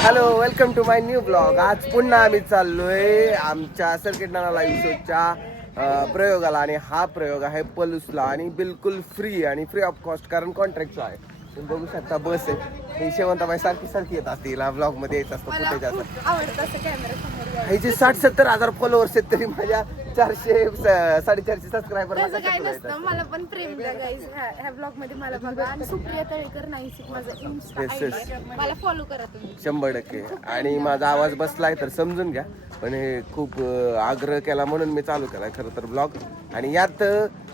Hello, welcome to my new blog. आज पुन्हा आम्ही चाललोय आमच्या सर्किट नाना लाईव्ह शोच्या प्रयोगाला. आणि हा प्रयोग आहे पलूसला आणि बिलकुल फ्री आणि फ्री ऑफ कॉस्ट, कारण कॉन्ट्रॅक्टचा आहे. तुम्ही बघू शकता बस आहे ही. शेवंताबाई सारखी येत असते, हिला ब्लॉग मध्ये यायचं असतं, फुटेज असतं. ह्याचे 60-70 हजार फॉलोअर्स आहेत, तरी माझ्या 400-450 सबस्क्रायबर. मला पण प्रेम द्या गाईज ह्या ब्लॉग मध्ये. मला बघा आणि सुप्रिया तळेकर 96 माझा इन्स्टा आयडी, मला फॉलो करा तुम्ही 100%. आणि माझा आवाज बसलाय तर समजून घ्या, पण हे खूप आग्रह केला म्हणून मी चालू केलाय खरं तर ब्लॉग. आणि यात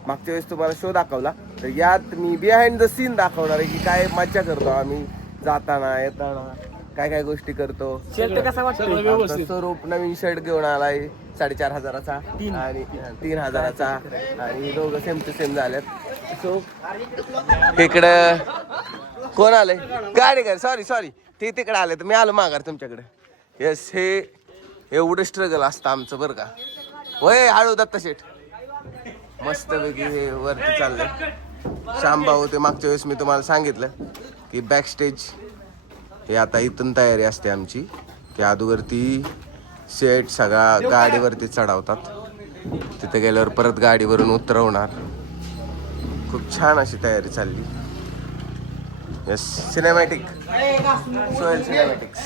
मागच्या वेळेस तुम्हाला शो दाखवला, तर यात मी बिहाइंड द सीन दाखवणार आहे की काय मज्जा करतो आम्ही जाताना येताना, काय काय गोष्टी करतो. शर्ट कसा वाटतो? स्वरूप नवीन शर्ट घेऊन आलाय 4,500चा आणि 3,000चा, आणि दोघं सेम टू सेम झाल्यात. सो इकडं कोण आलंय? गाडी कर. सॉरी ते तिकडे आले तर मी आलो माघार तुमच्याकडे. येस, हे एवढं स्ट्रगल असतं आमचं बरं का. वय हळू दत्ता शेठ. मस्त पैकी हे वरती चाललंय. श्यामभाऊ ते मागच्या वेळेस मी तुम्हाला सांगितलं की बॅक स्टेज हे आता इथून तयारी असते आमची, की अगोदरती सेट सगळा गाडीवरती चढवतात, तिथे गेल्यावर परत गाडीवरून उतरवणार. खूप छान अशी तयारी चालली. येस, सिनेमॅटिक सोयल सिनेमॅटिक्स.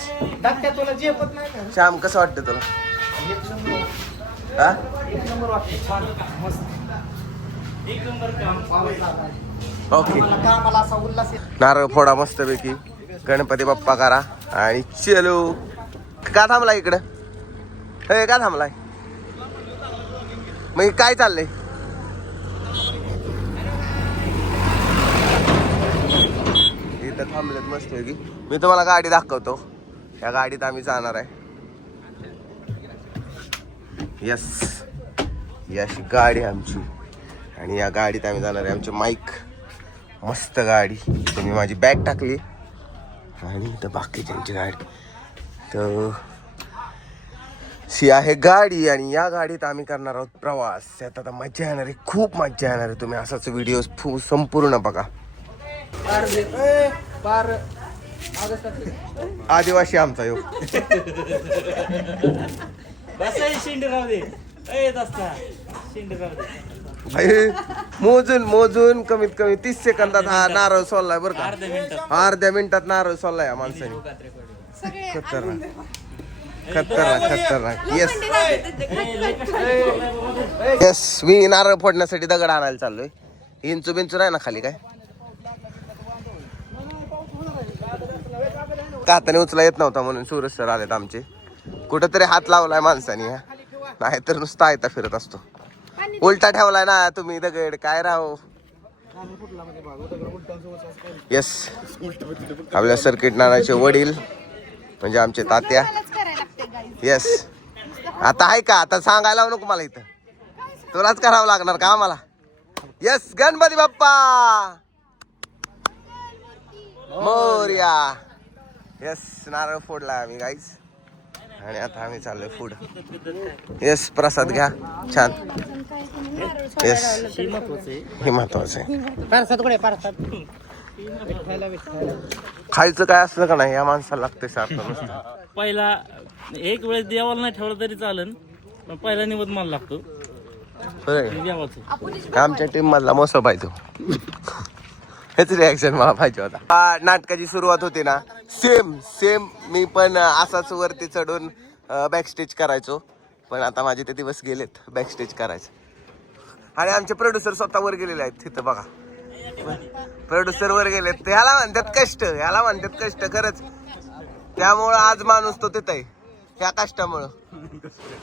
श्याम कसं वाटतं तुला? ओके, नारळ फोडा मस्तपैकी, गणपती बाप्पा करा आणि चलो. का थांबलाय इकडं? हे का थांबलाय? मग काय चाललंय? इथं थांबलेत मस्तपैकी. मी तुम्हाला गाडी दाखवतो. या गाडीत आम्ही जाणार आहे. यस, ही अशी गाडी आमची, आणि या गाडीत आम्ही जाणार आहे. आमचे माईक, मस्त गाडी. तुम्ही माझी बॅग टाकली आणि इथं बाकीच्यांची गाडी. तर शी आहे गाडी, आणि या गाडीत आम्ही करणार आहोत प्रवास. त्यात आता मजा येणार आहे, खूप मजा येणार आहे. तुम्ही असाच व्हिडिओ संपूर्ण बघा. आदिवासी आमचा योग. मोजून कमीत कमी 30 सेकंदात हा नारळ सोललाय बरं का. अर्ध्या मिनिटात नारळ सोललाय या माणसाने. खतरनाक. येस, मी नारळ फोडण्यासाठी दगड आणायला चाललोय. इंचू बिंचू नाही ना खाली काय? काताने उचला येत नव्हता म्हणून सूरज सर आलेत आमचे. कुठेतरी हात लावलाय माणसाने, नाही तर नुसता आयता फिरत असतो. उलटा ठेवलाय ना तुम्ही दगड, काय राहो. येस, आपल्या सर्किट नानाचे वडील म्हणजे आमचे तात्या. येस, आता आहे का? आता सांगायला नको मला, इथं तुलाच करावं लागणार का आम्हाला? येस, गणपती बाप्पा मोरया. येस, नारळ फोडला आम्ही गाईस, आणि आता आम्ही चाललोय पुढं. येस, प्रसाद घ्या छान. येस, हे महत्वाचं आहे. खायचं काय असलं का नाही या माणसाला लागतंय सारखं. पहिला एक वेळेस देवाला नाही ठेवलं तरी चालेल, पण पहिला निवद मला लागतो. आमच्या टीम मधला मोसा पाहिजे. हेच रिॲक्शन मला पाहिजे होता. नाटकाची सुरुवात होती ना, सेम मी पण असाच वरती चढून बॅक स्टेज करायचो, पण आता माझे ते दिवस गेलेत बॅक स्टेज करायचं. आणि आमचे प्रोड्युसर स्वतः वर गेलेले आहेत तिथं बघा. प्रोड्युसर वर गेलेत. ह्याला म्हणतात कष्ट खरंच. त्यामुळं आज माणूस तो तिथं आहे, ह्या कष्टामुळं.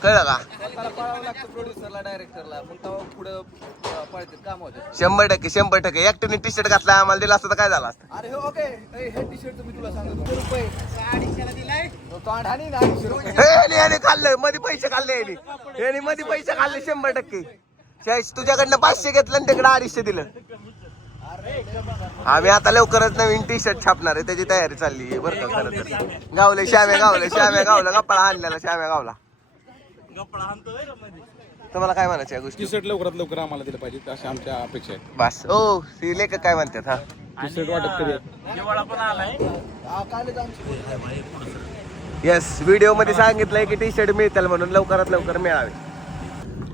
कळलं का? 100% एकट्याने टी शर्ट घातला आम्हाला दिला असतं तर काय झालं असतं? याने खाल्लं मध्ये पैसे खाल्ले, याने मध्ये पैसे खाल्ले 100%. तुझ्याकडनं 500 घेतलं आणि तिकडे 250 दिलं. आम्ही आता लवकरच नवीन टी शर्ट छापणार आहे, त्याची तयारी चालली आहे बरं का. खरं तर गावले श्याम्या गावला गप्पा आणलेला श्याम्या गावला. तुम्हाला काय म्हणायचं या गोष्टी? टी शर्ट लवकरात लवकर आम्हाला दिलं पाहिजे अशा आमच्या अपेक्षा आहेत. बस ओ ती लेखक काय म्हणतात. हा टी शर्ट वाटप करूयात. दिवाळा पण आलाय. येस, व्हिडिओ मध्ये सांगितलंय की टी शर्ट मिळतील म्हणून लवकरात लवकर मिळावे.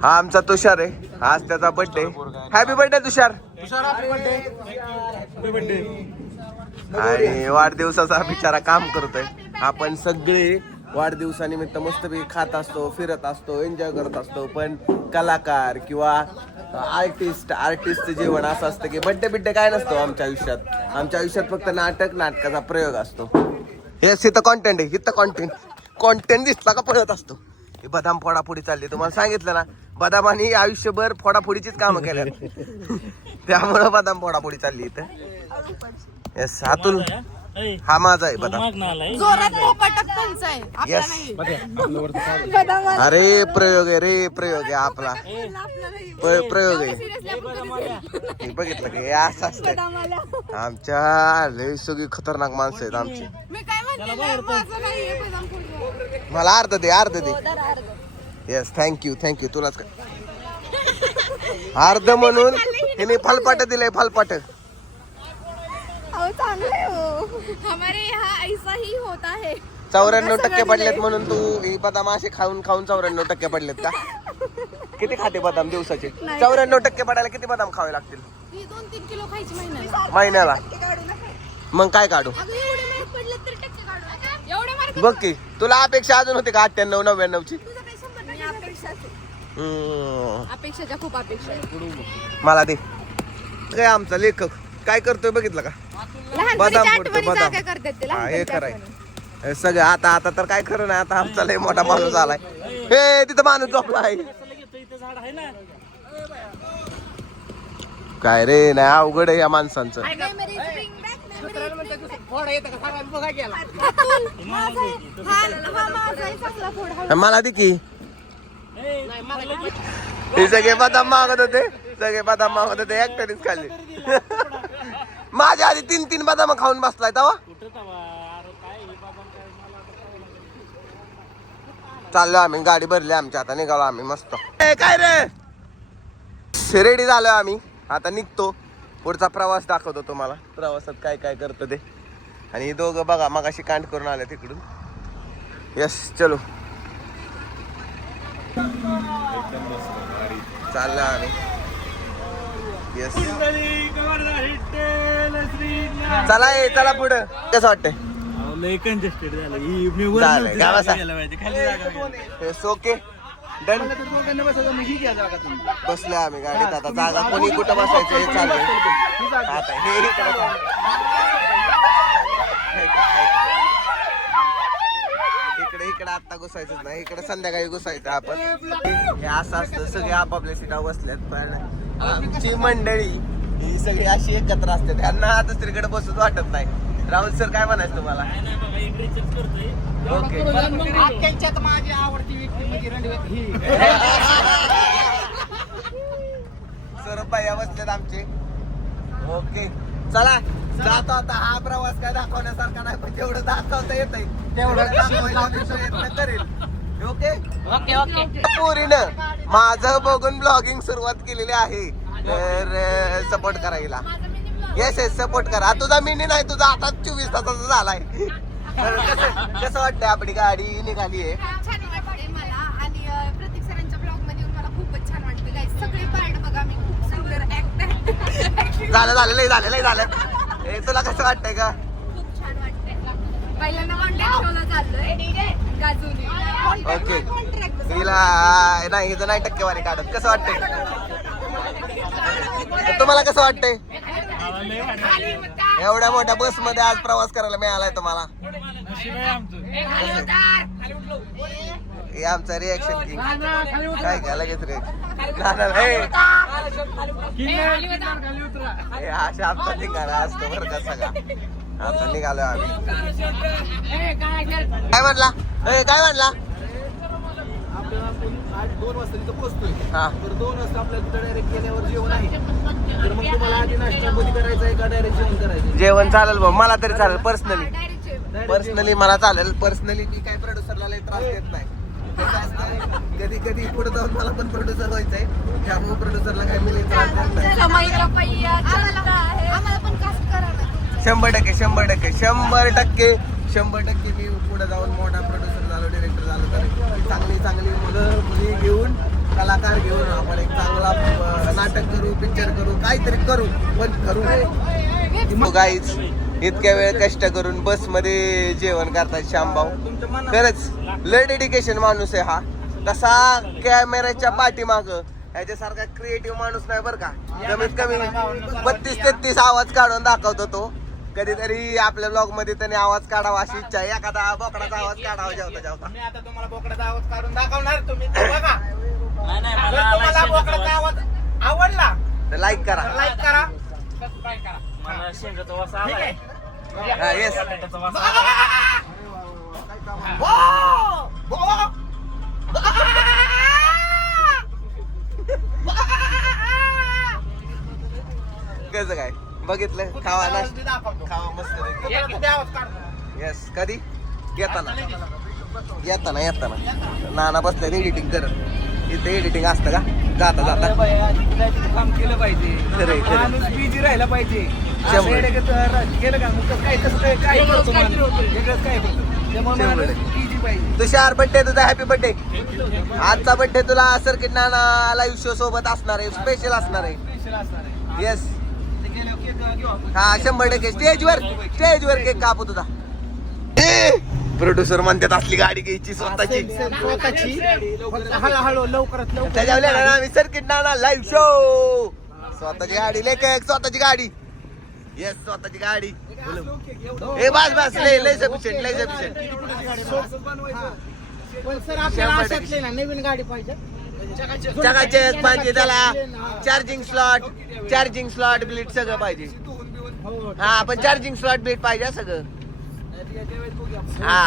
हा आमचा तुषार आहे, आज त्याचा बर्थडे. हॅपी बर्थडे तुषार. आणि वाढदिवसाचा बिचारा काम करतोय. आपण सगळे वाढदिवसानिमित्त मस्तपैकी खात असतो, फिरत असतो, एन्जॉय करत असतो. पण कलाकार किंवा आर्टिस्टचं जीवन असं असतं की बड्डे काय नसतो आमच्या आयुष्यात. आमच्या आयुष्यात फक्त नाटकाचा प्रयोग असतो. हेच इथं कॉन्टेंट आहे, इथं कॉन्टेंट दिसला का पळत असतो. हे बदाम फोडाफोडी चालली, तुम्हाला सांगितलं ना, बदामानी आयुष्यभर फोडाफोडीचीच कामं केल्यात. त्यामुळं बदाम फोडाफोडी चालली इथं. येस, अतुल हा माझा आहे बदाम. जोरात पोपटात त्यांचा आहे, आपला येस. नाही. अरे प्रयोग आहे आपला. प्रयोग आहे. Seriously, आपण कधीच- हे बघितलं की हे असं असतं. आमच्या लय सगळी खतरनाक माणसं आहेत आमची. मी काय म्हणते, माझं नाहीये बदाम फुल. मला अर्ध दे हो, दर अर्ध. येस, थँक्यू तुलाच काय अर्ध म्हणून हिने फलपाट दिलंय. फलपाट अहो, चांगलं आहे हो. हमारे यहाँ ऐसा ही होता है. 94% पडलेत म्हणून तू ही बदाम असे खाऊन 94% पडलेत का? किती खाते बदाम दिवसाचे? 94% पडायला किती बदाम खावे लागतील ही 2-3 किलो खायची महिन्याला. महिन्याला? मग काय काढू? अगं, एवढे मार्क पडले तर टक्के काढू. एवढे मार्क बघ की तुला अपेक्षा अजून होती का 98-99 ची? तुझं काही 100% अपेक्षा आहे. अपेक्षाच्या खूप अपेक्षा आहे. मला दे. काय आमचा लेखक काय करतोय बघितलं का? बदाम फोडतो, बदाम. हा, हे खरंय. हे सगळं आता तर काय खरं नाही. आता आमचा लय मोठा माणूस आलाय. हे तिथं माणूस झोपला आहे. काय रे, नाही अवघड आहे या माणसांचं. मला दे की. हे सगळे बदाम मागत होते, एकट्यानेच खाल्ले. माझ्या आधी 3 बदाम खाऊन बसलाय तवा. चाललो आम्ही, गाडी भरली आमच्या, आता निघालो आम्ही मस्त. काय रे, रेडी झालो आम्ही, आता निघतो. पुढचा प्रवास दाखवतो तुम्हाला, प्रवासात काय काय करतो ते. आणि हे दोघं बघा मगाशी कांड करून आले तिकडून. यस, चलो चाललो आम्ही. यस, चला पुढं. कसं वाटतंय? लय कंजेस्टेड झालं. झालंय का बसा? Yes, okay done. बसले आम्ही गाडीत. आता जागा कोणी कुठं बसायचं हे चाललंय. आता हे इकडे इकडे आता घुसायचं नाही, इकडे संध्याकाळी घुसायचं आपण. हे असं असतं, सगळे आपापल्या सीटा बसल्यात. पण आमची मंडळी ही सगळी अशी एकत्र असते, त्यांना दुसरीकडे बसूच वाटत नाही. राहुल सर काय म्हणायचं तुम्हाला? ओके, माझी आवडती व्यक्ती म्हणजे रणवीर. सर भैया बसलेत आमचे. ओके, चला जातो आता. हा प्रवास काय दाखवण्यासारखा नाही, पण जेवढं दाखवता येत आहे तेवढं दाखवायचा प्रयत्न करेल. Okay okay. पोरीनं माझं बघून ब्लॉगिंग सुरुवात केलेली आहे, तर सपोर्ट करायला. येस सपोर्ट करा. तुझा मिनी नाही, तुझा आता 24 तासाचा झालाय. कसं वाटतंय? आपली गाडी निघाली आहे. छान वाटते मला. आणि प्रतीक सरांच्या ब्लॉग मध्ये येऊन मला खूपच छान वाटते. गाईस, सगळे पार्ट बघा, मी खूप सुंदर झालं. तुला कसं वाटतंय का? खूप छान वाटते. पहिल्यांदा कॉन्ट्रॅक्ट शोला चाललोय गाजून. ओके, तिला नाही, हिचं नाही टक्केवारी काढत. कसं वाटतंय तुम्हाला? कसं वाटतंय? एवढ्या मोठ्या बस मध्ये आज प्रवास करायला मिळालाय तुम्हाला. हे आमचा रिएक्शन किंग. काय काय लगेच अशा आमचा निघाला असतो बरं का सगळा. आता निघालो आम्ही. काय म्हणला? आपल्याला आपण 2 वाजता तिथं पोहोचतोय. हा. तर 2 वाजता आपल्याला तिथं डायरेक्ट गेल्यावर जेवण आहे. तर मग तुम्हाला आधी नाश्ता कधी करायचा आहे का डायरेक्ट जेवण करायचं? जेवण चालेल बा, मला तरी चालेल पर्सनली. डायरेक्ट जेवण. पर्सनली मला चालेल. पर्सनली मी काय प्रोड्युसरला लय त्रास देत नाही. कधी कधी पुढे जाऊन मला पण प्रोड्युसर व्हायचंय, त्यामुळे प्रोड्युसरला काय मी लय त्रास देत नाही. आम्हाला पण कास्ट करा ना. 100% 100% मी पुढे जाऊन मोठा प्रोड्युसर झालो, डिरेक्टर झालो तर चांगली चांगली मुलं मुली घेऊन, कलाकार घेऊन आपण एक चांगला नाटक करू, पिक्चर करू, काहीतरी करू, पण करू. गाईज इतक्या वेळ कष्ट करून बस मध्ये जेवण करतात श्यामभाऊ. खरंच लय डेडिकेशन माणूस आहे हा. तसा कॅमेऱ्याच्या पाठीमाग ह्याच्यासारखा क्रिएटिव्ह माणूस नाही बरं का. कमीत कमी 32-33 आवाज काढून दाखवतो तो. कधीतरी आपल्या ब्लॉग मध्ये त्याने आवाज काढावा अशी इच्छा आहे. एखादा बोकडाचा आवाज काढावा जेवता जेवता. मी आता तुम्हाला बोकडाचा आवाज काढून दाखवणार, तुम्ही ते बघा. नाही, नाही, जर मला तुम्हाला बोकडाचा आवाज आवडला तर लाईक करा. तर लाईक करा, सबस्क्राईब करा. मला शेंगाचा वास ठीक आलाय. आहे. हा, येस. बटाट्याचा वास आलाय. कसं काय बघितलं? खावा ना, दाखवतो. खावा मस्त पैकी. एक आवाज काढतो. येस. कधी येताना येताना नाना बसल्या एडिटिंग करत. इथे एडिटिंग असतं का जाता जाता? काम केलं पाहिजे, खरंय, खरंय. माणूस बिझी राहिला पाहिजे. शंभर. असं येडे गेलं का मग काय तसं काय करतो माणूस. वेगळंच काय करतो. त्यामुळे शंभर. माणूस बिझी पाहिजे. तुषार बड्डे तुझा, हॅपी बड्डे. आजचा बड्डे तुला सर्किट नाना लाईव्ह शो सोबत असणार आहे, स्पेशल असणार आहे. स्पेशल असणार आहे. येस. ते गेल्यावर केक घेऊ आपण. हा 100% स्टेजवर केक कापू तुझा. प्रोड्युसर म्हणतात असली गाडी घ्यायची स्वतःची. स्वतःची फक्त हळूहळू लवकरात लवकर. त्याच्यावर आम्ही सर्किट नाना लाईव्ह शो. स्वतःची गाडी लेखक, स्वतःची गाडी. येस, स्वतःची गाडी. ए बस बस, लय सफिशियंट, लय सफिशियंट. पण सर आपल्याला 100% अशातले ना नवीन गाडी पाहिजे. जगाचे पाहिजे त्याला. चार्जिंग स्लॉट ब्लीड सगळं पाहिजे. हा पण चार्जिंग स्लॉट ब्लीड पाहिजे सगळं. हा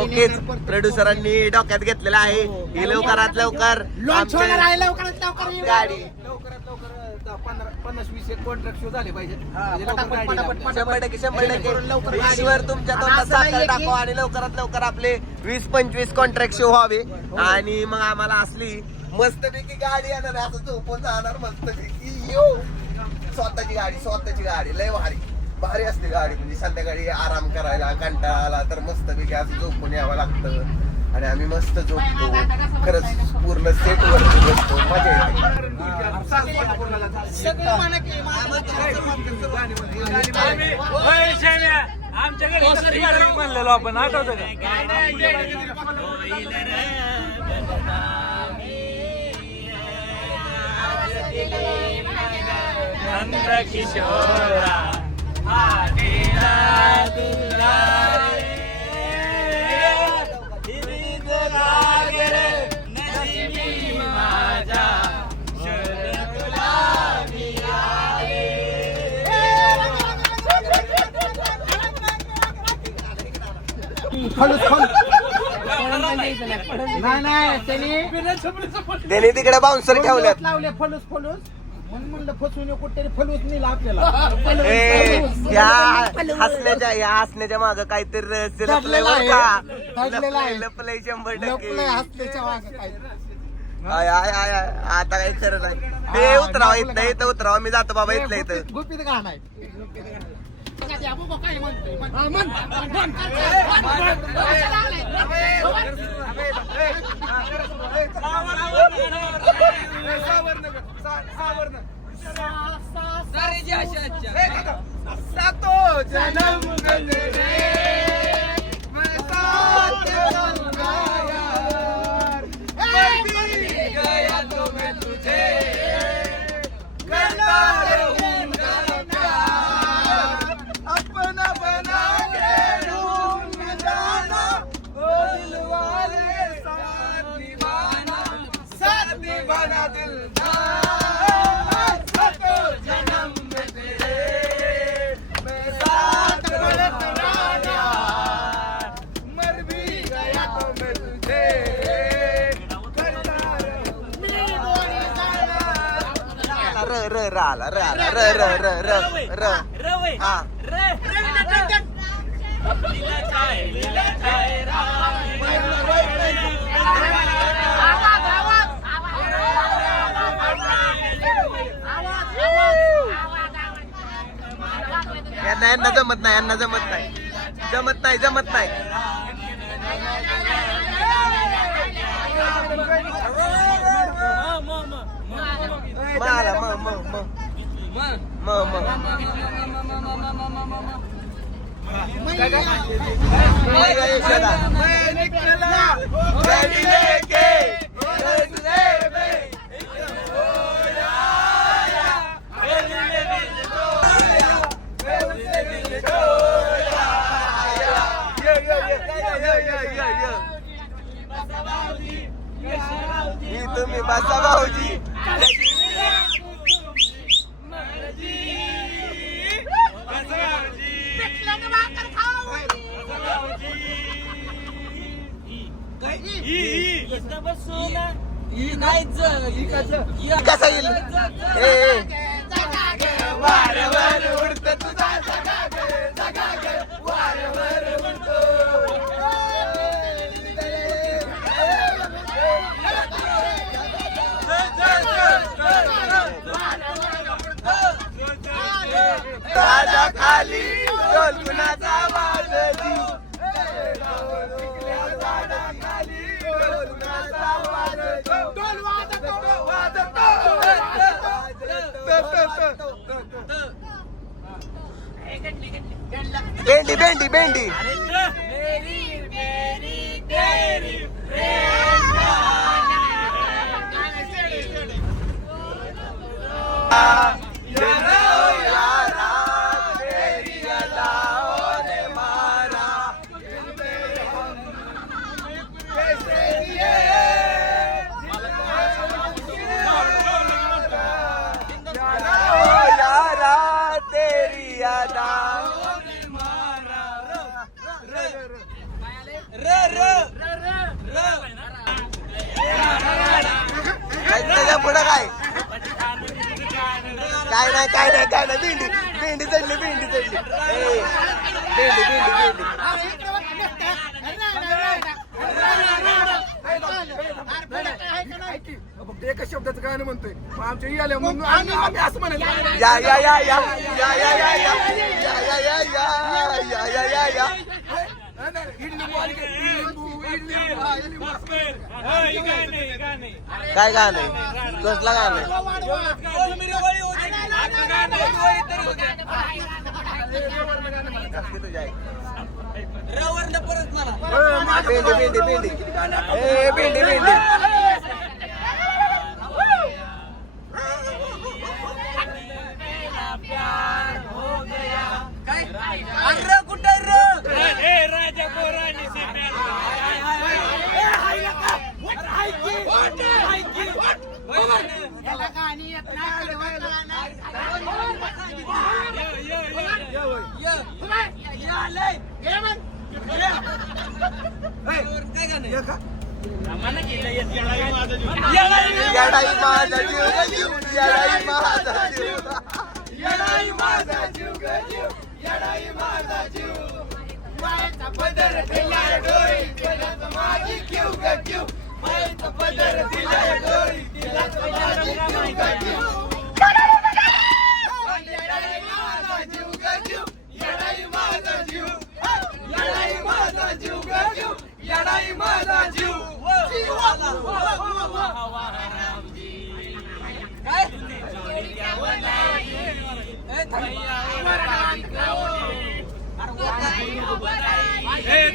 ओके. प्रोड्युसरांनी डोक्यात घेतलेलं आहे ही लवकरात लवकर लॉन्च होणार आहे लवकरात लवकर ही गाडी. लवकरात लवकर 50-20 एक कॉन्ट्रॅक्ट शो झाले पाहिजे. म्हणजे लवकर पटापट, गाडी पटापट, लागते. 100% जेणेकरून लवकर गाडी. ईश्वर तुमच्या तोंडात असं नाहीये साखर की- टाकवा आणि लवकरात लवकर आपले 20-25 कॉन्ट्रॅक्ट शो व्हावे. आणि मग आम्हाला असली मस्तपैकी गाडी येणार आहे. असं झोपून जाणार मस्तपैकी. स्वतःची गाडी लय भारी असते गाडी. म्हणजे संध्याकाळी आराम करायला कंटाळा आला तर मस्तपैकी असं झोपून यावं लागतं. आणि आम्ही मस्त झोपतो. खरंच पूर्ण सेट वरती बसतो, मजा येते. सगळं म्हणा की होय, शेण्या, आमच्याकडे कसं गाडी म्हणलेलो आपण, आठवतं का? नंद किशोरा आलेला दुलारे, हिरीज लागरे नशिबी माझ्या, शरण गुलाबी आले. नाही त्याने तिकडे बाउन्सर ठेवल्यात. लावले फलूस म्हणून म्हणलं फसवून कुठेतरी फलूस नेला आपल्याला. ए, या हसण्याच्या माग काहीतरी रहस्य लपलंय बरं का. दडलेलं आहे. लपलंय 100%. लपलंय हसण्याच्या मागे काय. I I I I. आता काही खरं नाही. ते उतरावा इथं, इथं उतरावा. मी जातो बाबा इथलं इथं. गुपित गाणं आहे. र आला र आला र र र र र हा यांना जमत नाही, यांना जमत नाही, जमत नाही, जमत नाही. माला म म म म म तुम्ही बसा भाऊजी. कसा येईल वारंवार उडत तुझा वारंवार उडतो. राजा खाली ढोल कुणाचा आवाज देऊ. भेंडी भेंडी भेंडी पुढं काय काय नाही काय नाही काय नाही. भेंडी भेंडी चढली भेंडी चढली भेंडी भेंडी भेंडी. एका शब्दाचं गाणं म्हणतोय आमच्या इयाला म्हणून आम्ही असं म्हणायचं. या या या या या या या या या या या या या या. काय गाणं आहे? कसला गाणं आहे? भेंडी भेंडी भेंडी ए भेंडी भेंडी. राजा को रानी से येडाई माझा जीव येडाई माझा जीव येडाई माझा जीव येडाई माझा जीव. मायेचा पदर दिलाय डोळी तिलाच माझी क्यू ग क्यू. मायेचा पदर दिलाय डोळी तिलाच माझी क्यू ग क्यू. येडाई माझा जीव ग जीव येडाई माझा जीव येडाई माझा जीव ग जीव येडाई माझा जीव.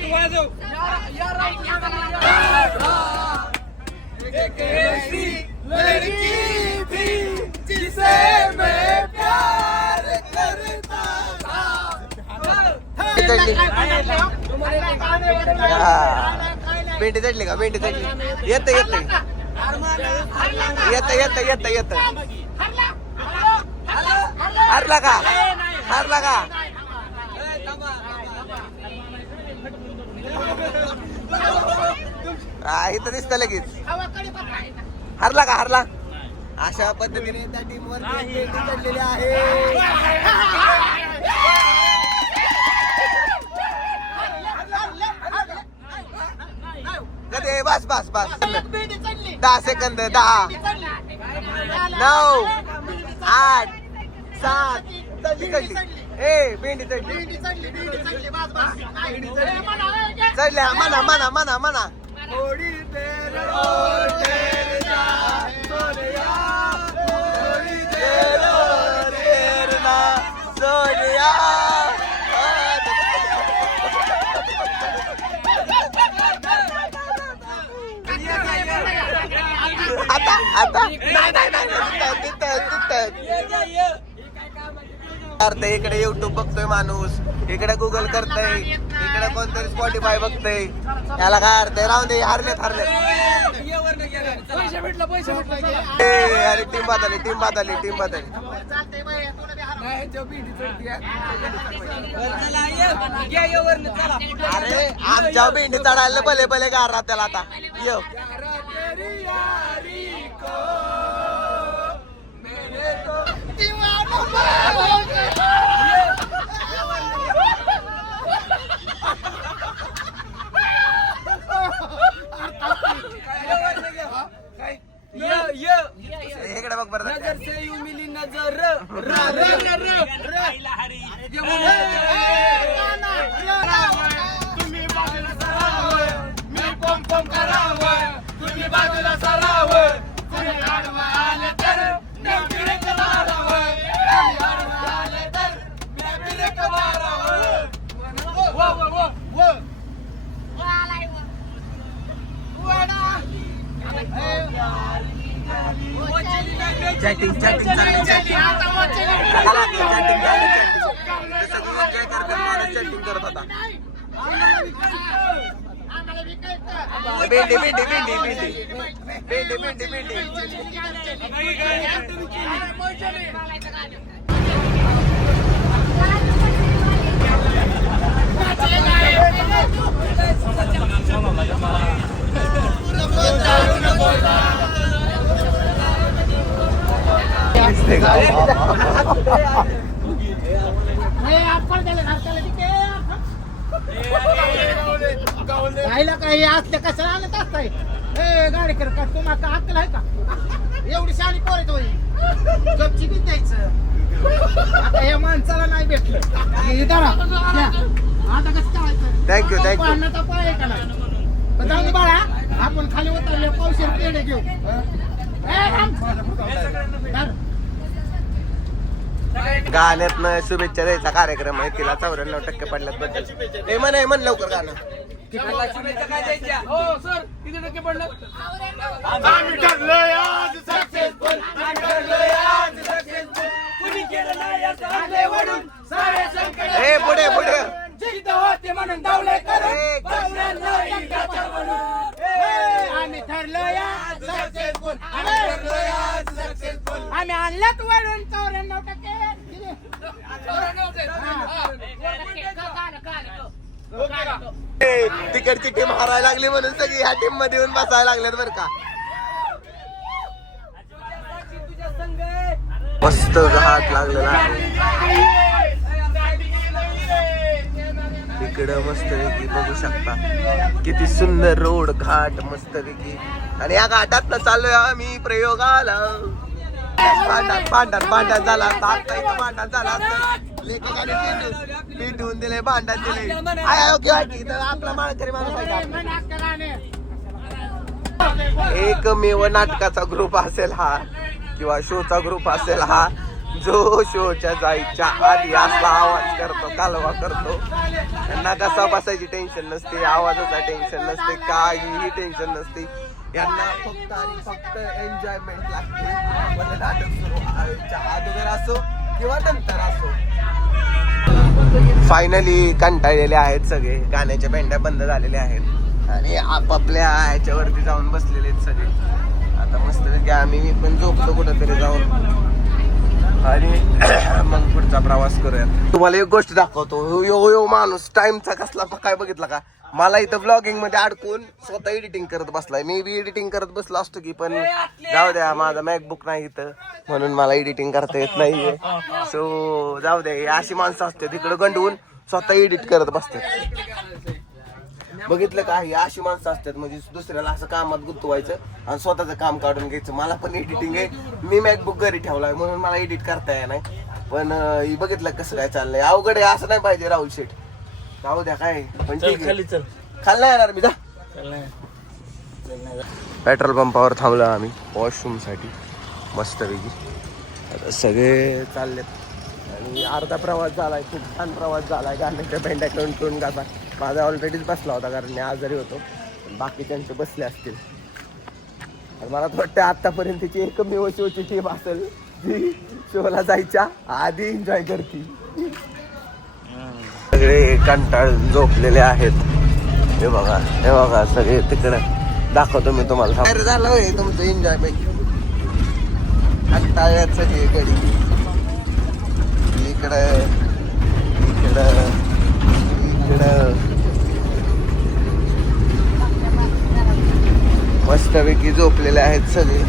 तू वाजव. एक ऐसी लड़की थी जिसे मैं प्यार करता था. भेंडी चढली का भेंडी चढली. येत येत येत येत येत येत. हरला का हरला का. इथं दिसत लगेच. हरला का हरला अशा पद्धतीने त्या टीमवर नाही. चढलेले आहे. कधी बस बस बस 10 सेकंद 10 9 8 7 ए भेंडी चढली चढल्या म्हणा म्हणा म्हणा म्हणा सोनिया आता आता नाही इकडे युट्यूब बघतोय माणूस इकडे गुगल करतय इकडे कोणतरी स्पॉटीफाय बघतोय याला काय अर्थ आहे राहून दे हारलेत अरे टीम बादाली टीम बादाली टीम बादाली अरे आमच्या भेंडी चढायला भले भले गार राहत त्याला आता ये इकडे बघ बरं चॅटिंग चॅटिंग चॅटिंग करत होता भेंडी भेंडी भेंडी भेंडी भेंडी भेंडी राहिला काही असल्या कसं आणत असताय गाडी कर का तुम्हाला अक्कल आहे का एवढी शाळी पोरत होई गपची बी द्यायचं आता या माणसाला नाही भेटलं आता कसं चालायचं थँक्यू थँक्यू पाहण्याचा पाय आहे का नाही जाऊ दे बाळा आपण खाली उतरले पावशे पेढे घेऊ गाण्यातनं शुभेच्छा द्यायचा कार्यक्रम आहे तिला 94% पडल्यात बद्दल हे म्हण लवकर गाणं हे पुढे पुढे आम्ही ठरलो आम्ही आणलं वळून 94%. तिकडची टीम हारायला लागली म्हणून सगळी ह्या टीम मध्ये येऊन बसायला लागल्यात बरं का मस्त घाट लागलेला आहे इकडं मस्तपैकी बघू शकता किती सुंदर रोड घाट मस्तपैकी आणि या घाटात चाललोय आम्ही प्रयोगाला भांडण झाला असता भांडण झाला असतं लेखकाने पिटवून दिले भांडण दिले आपला माळकरी माणूस एकमेव नाटकाचा ग्रुप असेल हा किंवा शोचा ग्रुप असेल हा जो शोच्या जायच्या आधी असला आवाज करतो कालवा करतो त्यांना कसा बसायची टेन्शन नसते आवाजाचा टेन्शन नसते काहीही टेन्शन नसते यांना फक्त आणि फक्त एन्जॉयमेंट लागते पण नाटक सुरू अगोदर असो किंवा नंतर असो फायनली कंटाळलेले आहेत सगळे गाण्याच्या बँड्या बंद झालेल्या आहेत आणि आपापल्या ह्याच्यावरती जाऊन बसलेले आहेत सगळे आता मस्तपैकी आम्ही पण झोपतो कुठेतरी जाऊन आणि मग पुढचा प्रवास करूया तुम्हाला एक गोष्ट दाखवतो यो यो माणूस टाइमचा कसला काय बघितला का मला इथं ब्लॉगिंग मध्ये अडकून स्वतः एडिटिंग करत बसलाय. मी बी एडिटिंग करत बसलो असतो की, पण जाऊ द्या, माझा मॅकबुक नाही इथं म्हणून मला एडिटिंग करता येत नाहीये. सो जाऊ द्या, अशी माणसं असते तिकडे गंडवून स्वतः एडिट करत बसतात. बघितलं का, ही अशी माणसं असतात म्हणजे दुसऱ्याला असं कामात गुंतवायचं आणि स्वतःचं काम काढून घ्यायचं. मला पण एडिटिंग आहे, मी मॅकबुक घरी ठेवलाय म्हणून मला एडिट करता येणार नाही. पण ही बघितलं कसं काय चाललंय, अवघड आहे, असं नाही पाहिजे राहुल शेठ. जाऊ द्या काय, पण चल खाली चल. खाली नाही येणार मी. जा चल नाही. पेट्रोल पंपावर थांबलो आम्ही वॉशरूम साठी मस्तपैकी. आता सगळे चाललेत आणि अर्धा प्रवास झालाय, खूप छान प्रवास झालाय. गाण्याच्या भेंड्या टोन गाता माझा ऑलरेडीच बसला होता कारण मी आजारी होतो, बाकीच्यांचे बसले असतील. आणि मला वाटतं आतापर्यंतची एकमेव शोची टीम असेल जी शोला जायच्या आधी एन्जॉय करते. सगळे कंटाळून झोपलेले आहेत. हे बघा सगळे तिकडे दाखवतो मी तुम्हाला. बाहेर झालं होय तुमचं एन्जॉयमेंट. कंटाळ्याचं हे गडी इकडं मस्तपैकी झोपलेले आहेत सगळे.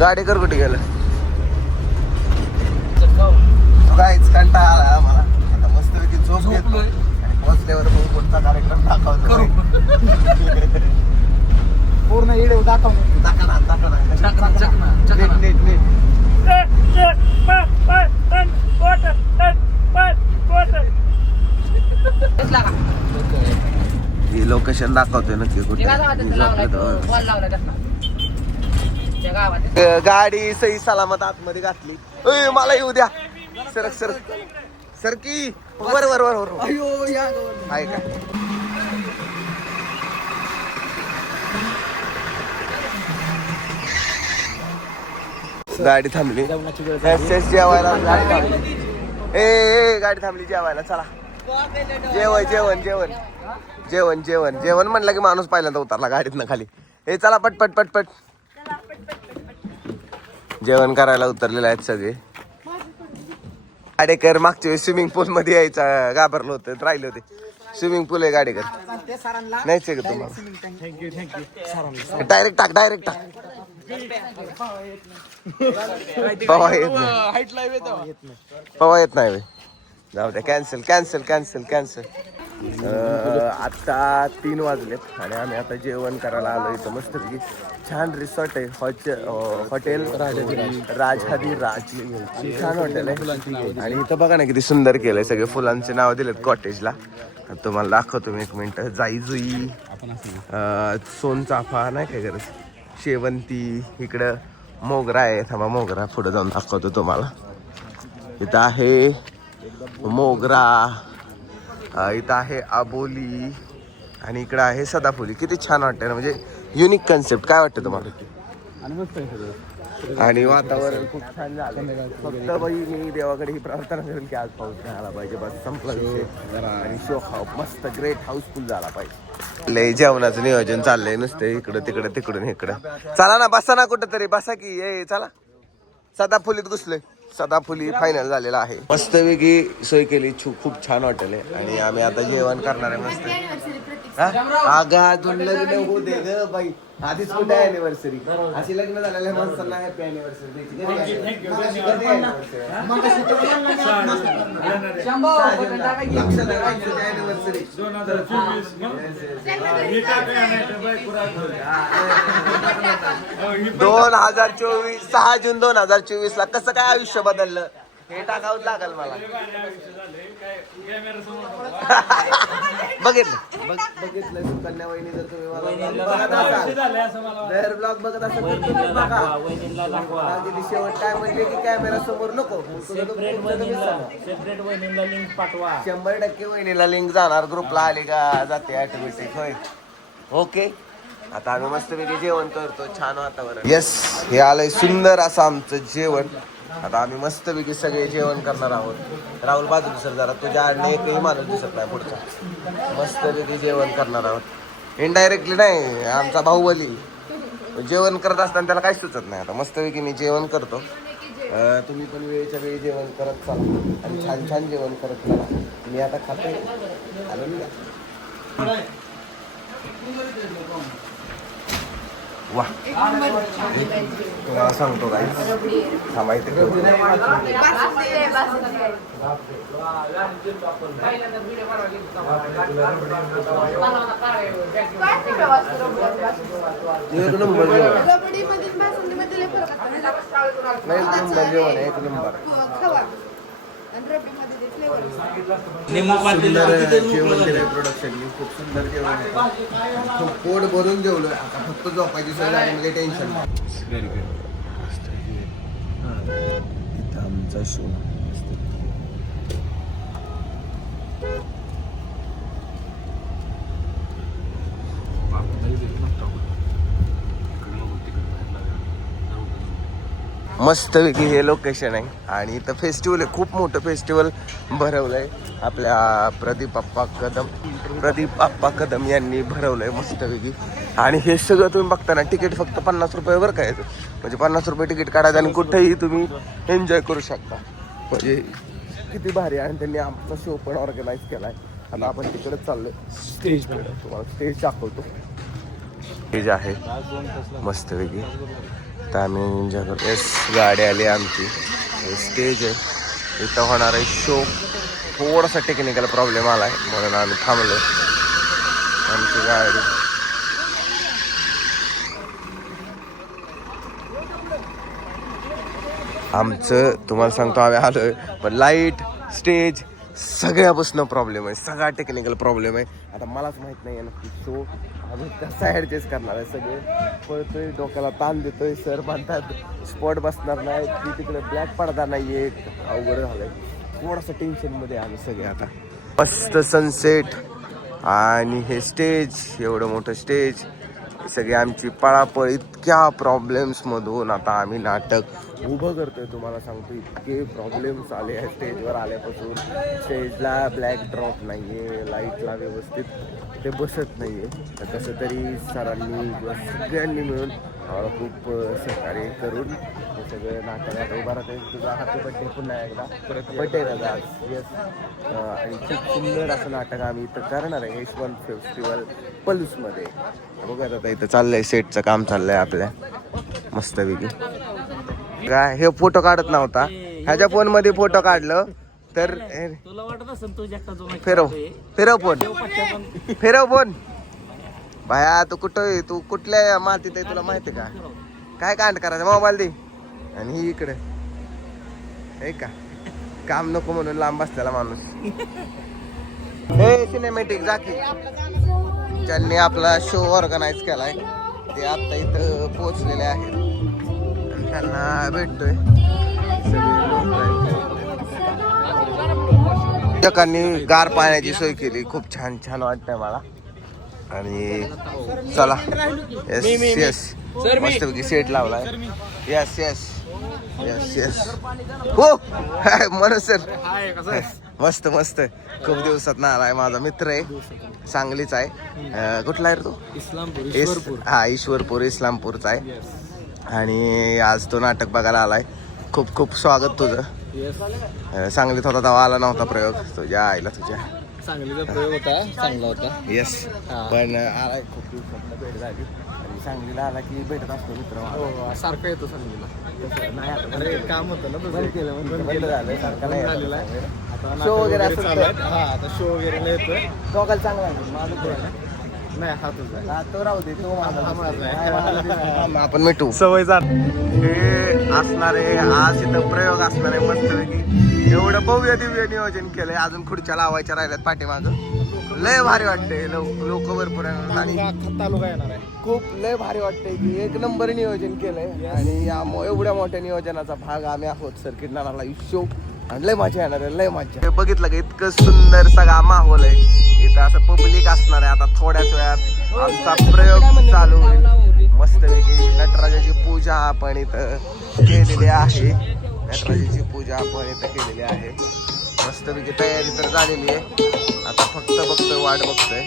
गाडी कर कुठे गेलं काहीच कंटाळा आला आम्हाला. आता मस्तपैकी झोप घेतो आणि पोहोचल्यावर मग पुढचा कार्यक्रम दाखवतो. पूर्ण व्हिडिओ दाखवणार. नीट ही लोकेशन दाखवतोय नक्की कुठे. गाडी सही सलामत आतमध्ये घातली. मला येऊ द्या. सर की वर आहे का. गाडी थांबली जेवायला. गाडी थांबली जेवायला. चला जेवण म्हणलं की माणूस पहिल्यांदा उतरला गाडीतनं खाली. हे चला पटपट जेवण करायला उतरलेले आहेत सगळे. गाडेकर मागच्या वेळेस स्विमिंग पूल मध्ये यायचा घाबरलो होतं, राहिले होते. स्विमिंग पूल आहे गाडेकर, नाहीच आहे का तुम्हाला. डायरेक्ट टाक पवा येत नाही. जाऊ द्या, कॅन्सल. आता 3 वाजलेत आणि आम्ही आता जेवण करायला आलो. इथं मस्तपैकी छान रिसॉर्ट आहे, हॉटेल राजहरीराज छान हॉटेल आहे. आणि इथं बघा ना किती सुंदर केलंय, सगळे फुलांचे नाव दिलेत कॉटेजला. तुम्हाला दाखवतो मी 1 मिनिट. जाईजुई, सोनचाफा नाही काय गरज, शेवंती, इकडं मोगरा आहे. थांबा मोगरा पुढे जाऊन दाखवतो तुम्हाला. इथं आहे मोगरा, इथं आहे आबोली आणि इकडं आहे सदाफुली. किती छान वाटतं ना, म्हणजे युनिक कन्सेप्ट. काय वाटतं तुम्हाला? आणि वातावरण खूप छान झालं. फक्त बाई मी देवाकडे ही प्रार्थना करेल की आज पाऊस नाही आला पाहिजे, बस संपला विषय. आणि शो मस्त ग्रेट हाऊसफुल झाला पाहिजे. लय जेवणाचं नियोजन चाललंय नुसतं इकडं तिकडून इकडं. चला ना, बसा ना कुठंतरी, बसा की. ये चला, सदाफुलीत घुसलोय. सदाफुली फायनल झालेला आहे. मस्तपैकी सोय केली, खूप छान हॉटेल आहे. आणि आम्ही आता जेवण करणार आहे मस्त. अगं लग्न होऊ दे ग बाई, आधीच कुठे अॅनिव्हर्सरी. अशी लग्न झालेल्या माणसांना हॅपी अॅनिव्हर्सरी. (2024) 6 जून 2024 ला कसं काय आयुष्य बदललं हे टाकावं लागल मला. बघितलं सुकन्या वहिनी, जर तुम्ही ब्लॉग बघत असाल तर तुम्ही बघा. शेवट काय म्हणले की कॅमेरा समोर नको, 100% वहिनीला लिंक जाणार. ग्रुपला आली का जाते ऑटोमॅटिक. होय, ओके. आता आम्ही मस्तपैकी जेवण करतो, छान वातावरण. येस, हे आलंय सुंदर असं आमचं जेवण. आता आम्ही मस्तपैकी सगळे जेवण करणार आहोत. राहुल बाजू दिसत जरा, तुझ्या आडने एकही माणूस दिसत नाही पुढचा. मस्तपैकी जेवण करणार आहोत. इनडायरेक्टली नाही, आमचा बाहुबली जेवण करत असताना त्याला काही सुचत नाही. आता मस्तपैकी मी जेवण करतो, तुम्ही पण वेळेच्या वेळी जेवण करत चाला आणि छान जेवण करत चला. मी आता खातोय. आलो मी. वा तुम्हाला सांगतो काय थांबा इथे ठेवतो. एक नंबर जेवण आहे. रबडीमध्ये आणि बासुंदीमध्ये लय फरक असतो. नाही, एक नंबर जेवण आहे, एक नंबर. खवा आणि रबडीमध्ये ते फ्लेवर सुंदर जेवण दिलंय प्रोडक्शननी, खूप सुंदर जेवण आहे. खूप पोट भरून जेवलोय. आता फक्त झोपायची सोय झाली म्हणजे टेन्शन नाही. इथं आमचा शो मस्तपैकी हे लोकेशन आहे आणि इथं फेस्टिवल आहे, खूप मोठं फेस्टिवल भरवलंय आपल्या प्रदीप आप्पा कदम यांनी भरवलंय मस्तपैकी. आणि हे सगळं तुम्ही बघताना तिकीट फक्त 50 रुपयावर काय म्हणजे 50 रुपये तिकीट काढायचं आणि कुठेही तुम्ही एन्जॉय करू शकता. म्हणजे किती भारी. आणि त्यांनी आमचा शो पण ऑर्गनाईज केलाय. आता आपण तिकडेच चाललोय स्टेजकडे, तुम्हाला स्टेज दाखवतो. स्टेज आहे मस्तपैकी, तर आम्ही एन्जॉय करतो. येस, गाडी आली आमची, स्टेज आहे. इथं होणार आहे शो. थोडासा टेक्निकल प्रॉब्लेम आला आहे म्हणून आम्ही थांबलो. आमची गाडी आमचं तुम्हाला सांगतो आम्ही आलोय, पण लाईट स्टेज सगळ्यापासून प्रॉब्लेम आहे, सगळा टेक्निकल प्रॉब्लेम आहे. आता मलाच माहित नाही आहे नक्की शो आम्ही कसा ॲडजस्ट करणार आहे. सगळे पळतोय, डोक्याला ताण देतोय, सर म्हणतात स्पॉट बसणार नाही, की तिकडे ब्लॅक पडदा नाही आहे, अवघड झालंय. थोडासा टेन्शनमध्ये आम्ही सगळे. आता मस्त सनसेट आणि हे स्टेज, एवढं मोठं स्टेज, सगळी आमची पळापळ. इतक्या प्रॉब्लेम्समधून आता आम्ही नाटक उभं करतोय. तुम्हाला सांगतो इतके प्रॉब्लेम्स आले आहेत स्टेजवर आल्यापासून. स्टेजला ब्लॅक ड्रॉप नाही आहे, लाईटला व्यवस्थित ते बसत नाही आहे. तर कसं तरी सरांनी किंवा सगळ्यांनी मिळून आम्हाला खूप सहकार्य करून हे सगळं नाटक आता उभा राहतं. तुझा हॅपी बड्डे पुन्हा एकदा बड्डे दादा आज. येस, आणि खूप सुंदर असं नाटक आम्ही इथं करणार आहे H1 फेस्टिवल पल्समध्ये. बघा आता इथं चाललंय, सेटचं काम चाललंय आपल्या मस्तपैकी. काय हे फोटो काढत नव्हता, ह्याच्या फोन मध्ये फोटो काढलं तर तुला वाटत असेल तुझ्या फिरव फोन. भाया तू कुठं आहे, तू कुठल्या मातीत आहे तुला माहिती का? काय कांड करायचं, मोबाईल दे. आणि ही इकडे हे का काम नको म्हणून लांब बसलेला माणूस. हे सिनेमॅटिक जाकी ज्यांनी आपला शो ऑर्गनाईज केलाय ते आता इथं पोहोचलेले आहेत आणि त्यांना भेटतोय. सगळे लोक लोकांनी गार पाण्याची सोय केली, खूप छान छान वाटतंय मला. आणि चला, येस येस, मस्तपैकी सेट लावलाय. येस येस येस येस, हो मनोज सर मस्त मस्त. खूप दिवसात ना आलाय, माझा मित्र आहे, सांगलीचा आहे. कुठला आहे रे तो? इस्लामपूर. हा, ईश्वरपूर इस्लामपूरचा आहे. आणि आज तो नाटक बघायला आलाय. खूप खूप स्वागत तुझं. सांगलीत होता तेव्हा आला नव्हता प्रयोग तुझ्या आईला, तुझ्या सांगलीचा प्रयोग होता, चांगला होता. येस, पण आलाय खूप दिवसात भेट झाली. आणि सांगलीला आला की भेटत असतो मित्र, सारखं येतो सांगलीला. नाही आता अरे काम होतं ना, बंद केलं, बंद झालं, सारखं नाही झालेला आलं. आता शो वगैरे नाटक असं चालू आहेत. हा, आता शो वगैरे येतोय. दोघाला चांगला आहे, माझं तो आहे. नाही, हा तुझा आहे. हा, तो राहू दे, तो माझा. हा माझा आहे. नाही, मला दिसतं. आपण मिठू सवय जात. हे असणारे आज इथं प्रयोग असणारे मस्तपैकी. एवढं भव्य दिव्य नियोजन केलंय. अजून खुर्च्या लावायच्या राहिल्यात पाठीमागं. लय भारी वाटते, लोक भरपूर येणार आणि तालुका येणार आहे. खूप लय भारी वाटतंय की एक नंबर नियोजन केलंय. आणि या एवढ्या मोठ्या नियोजनाचा भाग आम्ही आहोत सर्किट नानाला शो. आणि लय मजा येणार आहे, लय मजा. बघितलं का इतकं सुंदर सगळा माहोल आहे इथं. असं पब्लिक असणार आहे. आता थोड्याच वेळात आमचा प्रयोग चालू होईल. मस्तपैकी नटराजाची पूजा आपण इथं केलेली आहे. नटराजाची पूजा आपण इथं केलेली आहे. मस्तपैकी तयारी तर झालेली आहे. आता फक्त वाट बघतोय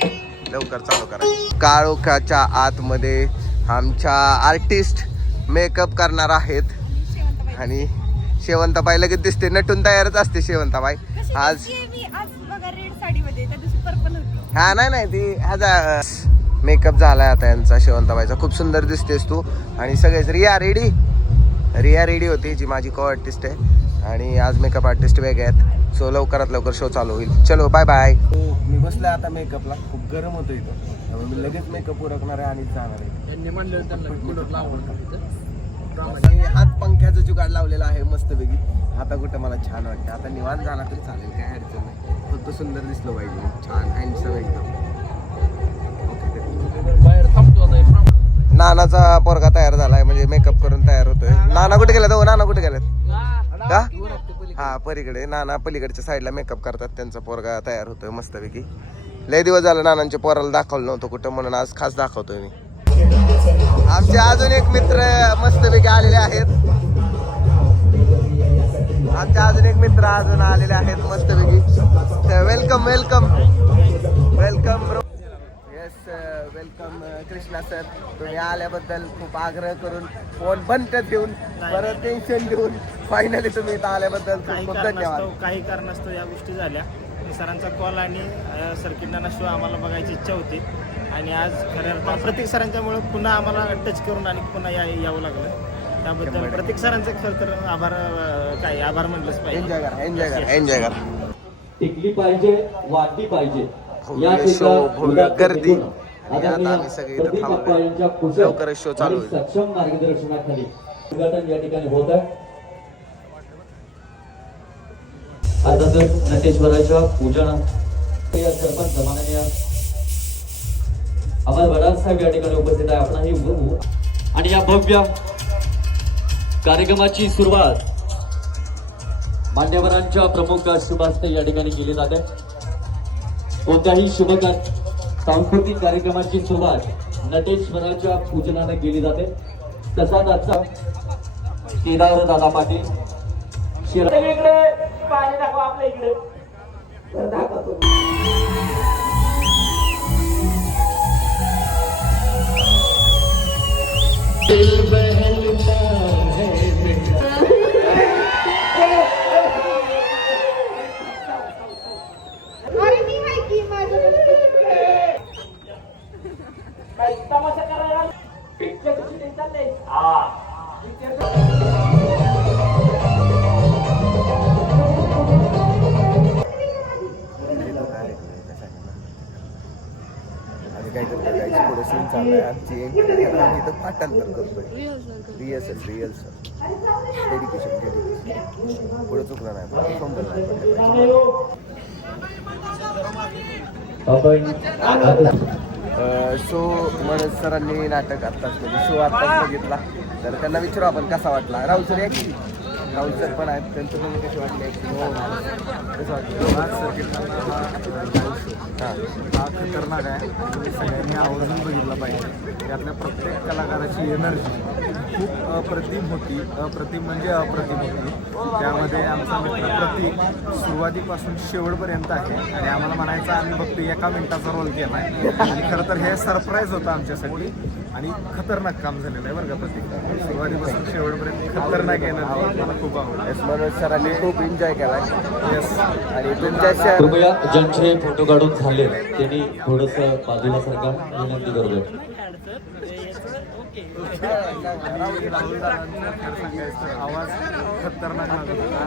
लवकर चालू करायची. काळोखाच्या आतमध्ये आमच्या आर्टिस्ट मेकअप करणार आहेत. आणि शेवंताबाई लगेच दिसते, नटून तयारच असते शेवंताबाई. आज मी आज बघा रेड साडीमध्ये, त्या दिवशी पर्पल होती. हा नाही ती ह्याचा मेकअप झालाय आता यांचा शेवंताबाईचा. खूप सुंदर दिसतेस तू. आणि सगळेच रिया रेडी होती जी माझी को आर्टिस्ट आहे. आणि आज मेकअप आर्टिस्ट वेगळे आहेत. सो लवकरात लवकर शो चालू होईल. चलो बाय बाय. मी बसलोय आता मेकअपला. खूप गरम होतो इथं. त्यामुळे मी लगेच मेकअप उरकणार आहे आणि जाणार आहे. त्यांनी म्हणलं त्यांना कूलर लावलं. हात पंख्याचं जुगाड लावलेला आहे मस्तपैकी. आता कुठं मला छान वाटतं. आता निवांत झाला तरी चालेल, काय अडचण नाही. फक्त सुंदर दिसलं पाहिजे. छान हँडसम एकदम. बाहेर थांबतो आता. नानाचा पोरगा तयार झालाय, म्हणजे मेकअप करून तयार होतोय. नाना कुठे गेलेत? नाना कुठे गेलेत का? हा पलीकडे. नाना पलीकडच्या साईडला मेकअप करतात. त्यांचा पोरगा तयार होतोय मस्तपैकी. लय दिवस झालं नानांच्या पोराला दाखवलं नव्हतं कुठं, म्हणून आज खास दाखवतोय मी. आमचे अजून एक मित्र मस्तपैकी आलेले आहेत. मस्तपैकी. Welcome bro. Yes welcome Krishna sir. तुम्ही आल्याबद्दल खूप आग्रह करून फोन बंद घेऊन परत टेन्शन घेऊन फायनली तुम्ही इथं आल्याबद्दल खूप खूप धन्यवाद. काही कारणास्तव या गोष्टी झाल्या. सरांचा कॉल आणि सर्किटांना शो आम्हाला बघायची इच्छा होती. आणि आज खऱ्या अर्थानं प्रतीक सरांच्यामुळे पुन्हा आम्हाला टच करून आणि पुन्हा यावं लागलं. त्याबद्दल प्रतीक सरांचे खरं तर आभार म्हटलंच पाहिजे. एन्जॉय करा. टिकली पाहिजे, वाढली पाहिजे. गर्दी. आता आम्ही सगळे इथं थांबलोय. लवकरच शो चालू होईल. सक्षम मार्गदर्शनाखाली उद्घाटन या ठिकाणी होत आहे. आता तर नटेश्वराच्या पूजन या सरपंच माननीय अमर वडाल साहेब या ठिकाणी उपस्थित आहे. आपणही बघू. आणि या भव्य कार्यक्रमाची सुरुवात मान्यवरांच्या प्रमुख शुभास्ते या ठिकाणी केली जाते. कोणत्याही सांस्कृतिक कार्यक्रमाची सुरुवात नटेश्वराच्या पूजनाने केली जाते. तसाच आजचा केदार दादा पाटील आपल्या इकडे अरे मी आहे की माझं आणि काय करतो पुढे सीन चाललाय. आमची आम्ही इथं पाठांतर करतोय. रिहर्सल डेडिकेशन पुढे चुकलं नाही. फंबल नाही. सो मनोज सरांनी नाटक आत्ताच शो आत्ताच बघितला. तर त्यांना विचारू आपण कसा वाटला. राहुल सर या की. राहुल सर पण आहेत. त्यांचं पण कशी वाटली? कसं वाटलं? हा खतरनाक आहे. सगळ्यांनी आवर्जून बघितला पाहिजे. यातल्या प्रत्येक कलाकाराची एनर्जी खूप अप्रतिम होती. अप्रतिम म्हणजे अप्रतिम होती. त्यामध्ये आमचा मित्र प्रतीक सुरुवातीपासून शेवटपर्यंत आहे. आणि आम्हाला म्हणायचं आम्ही फक्त 1 मिनिटाचा रोल केला आहे. आणि खरं तर हे सरप्राईज होतं आमच्यासाठी. आणि खतरनाक काम झालेलं आहे बरं का. प्रतीक सुरुवातीपासून शेवटपर्यंत खतरनाक एनर्जी मला खूप आवडली. मनोज सरांनी खूप एन्जॉय केला. येस. आणि तुमच्या कृपया ज्यांचे फोटो काढून झाले त्यांनी थोडस बाजूला सरकार विनंती करूया. आवाज खतरनाक लागत होता.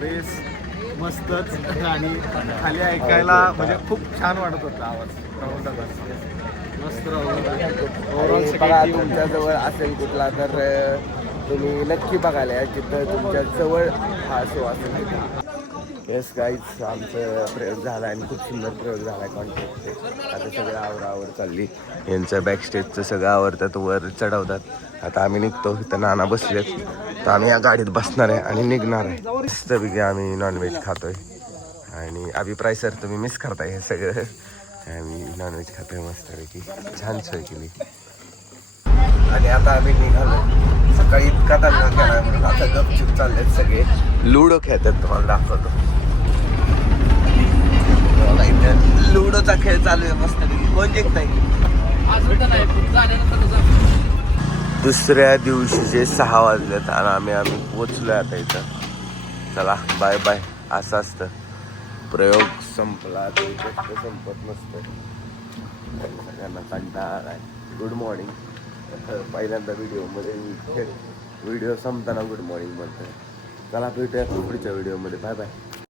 बेस मस्तच. आणि खाली ऐकायला म्हणजे खूप छान वाटत होता आवाज. मस्त बघा तुमच्या जवळ असेल कुठला तर तुम्ही नक्की बघायला या. जिथं तुमच्या जवळ हा शो असेल. येस गाईज आमचं प्रयोग झाला आणि खूप सुंदर प्रयोग झाला आहे कॉन्टेंटचे. आता सगळं आवरावर चालली. यांचं बॅकस्टेजचं सगळं आवरतात, वर चढवतात. आता आम्ही निघतो. इथं नाना बसलेत. तर आम्ही या गाडीत बसणार आहे आणि निघणार आहे. मस्तपैकी आम्ही नॉनव्हेज खातोय. आणि अभिप्राय सर तुम्ही मिस करताय हे सगळं. आम्ही नॉनव्हेज खातोय मस्तपैकी. छान सोय केली. आणि आता आम्ही निघालो. सकाळी इतका दंगा केला म्हणून आता गपचूप चाललेत सगळे. लुडो खेळतात. तुम्हाला दाखवतो. लुडोचा खेळ चालू आहे मस्तपैकी. कोण जिंकताय? दुसऱ्या दिवशीचे 6 वाजलेत आणि आम्ही पोचलोय आता इथं. चला बाय बाय. असं असतं. प्रयोग संपला तरी कष्ट संपत नसतं. सगळ्यांना कंटाळा आहे. Good morning. पहिल्यांदा व्हिडिओ संपताना गुड मॉर्निंग म्हणतोय. चला भेटूया पुढच्या व्हिडिओमध्ये. Bye bye.